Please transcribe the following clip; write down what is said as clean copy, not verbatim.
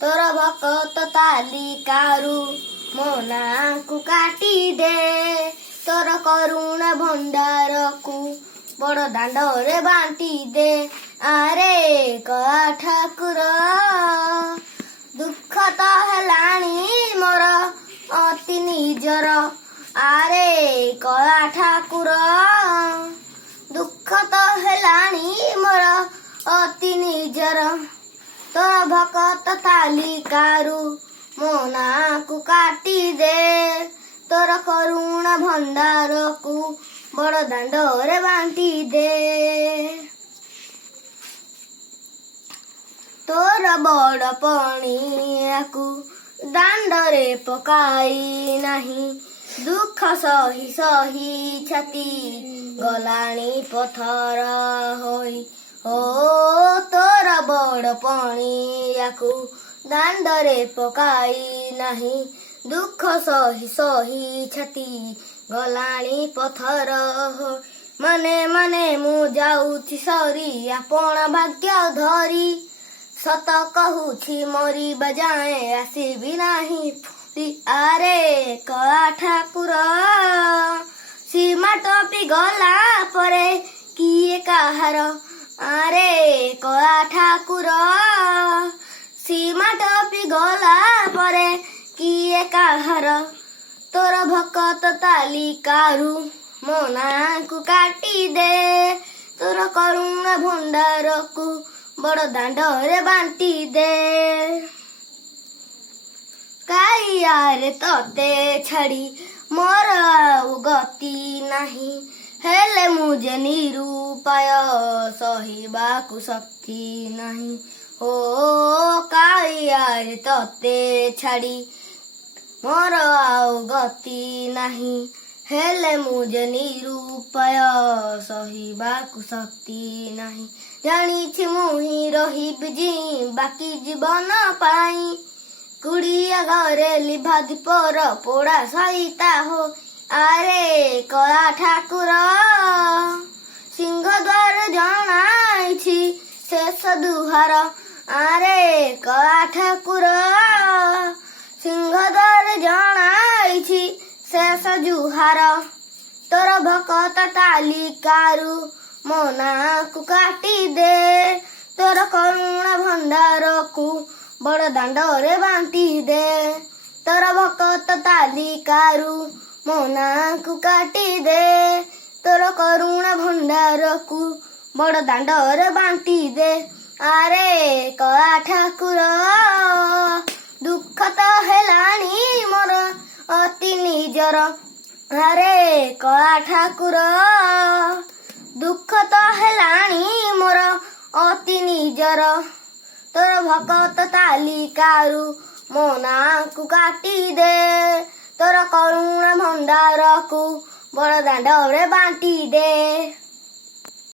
तोर भकत तालिकारु मो नाकु काटी दे तोर करुणा भंडारकु बड़ दांडरे बांटी दे आरे कला ठाकुर दुख तो हेलाणी मोर अति निजर आरे कला ठाकुर दुख तो हेलाणी मोर अति निजर तोर भकत तालिकारु मो नाकु काटी दे तोर करुणा भंडारकु बड़ दांडरे बांटी दे तोर बड़ पणियाकु दांडरे पकाई नाही दुख सही सही छाती गलाणी पथर होई ओ तोर बड़ पणियाकु दांडरे पकाई नाही दुख सही सही छाती गलाणी पथर हो मने मने मु जाऊछि सरी आपण भाग्य धरी सत कहूछि मरी बजाए आसीबी नाही आरे कला ठाकुर सीमा टपी गला परे किए काहार आरे कला ठाकुर सीमा टपी गला परे किए काहार तोर भकत तालिकारु मो नाकु काटी दे तोर करुणा भंडारकु बड़ दांडरे बांटी दे काइयारे तते छाड़ी मोर गति नाही हेले मुझे निरूपाय सहिबाकु शक्ति नाही ओ काइयारे तते छाड़ी मोर गति नाही हेले मुझे निरूपाय सहिबाकु शक्ति नाही जानिछि मुही रहिबि जी बाकी जीवन पाई कुड़िया घरे लिभा दीपर पोड़ा सहिता हो आरे कला ठाकुर सिंहद्वार जनाइछि शेष दुहार आरे कला ठाकुर सिंहद्वार जनाइछि शेष जुहार तोर भकत तालिकारु मो नाकु काटी दे तोर करुणा भंडारकु बड़ दांडरे बांटी दे तोर भकत तालिकारु मो नाकु काटी दे तोर करुणा भंडारकु बड़ दांडरे बांटी दे आरे कला ठाकुर दुख तो हेलाणी मोर अति निजर आरे कला ठाकुर दुख तो हेलाणी मोर अति निजर तोर भकत तालिकारु मो नाकु काटी दे तोर करुणा भंडारकु बड़ दांडरे बांटी दे।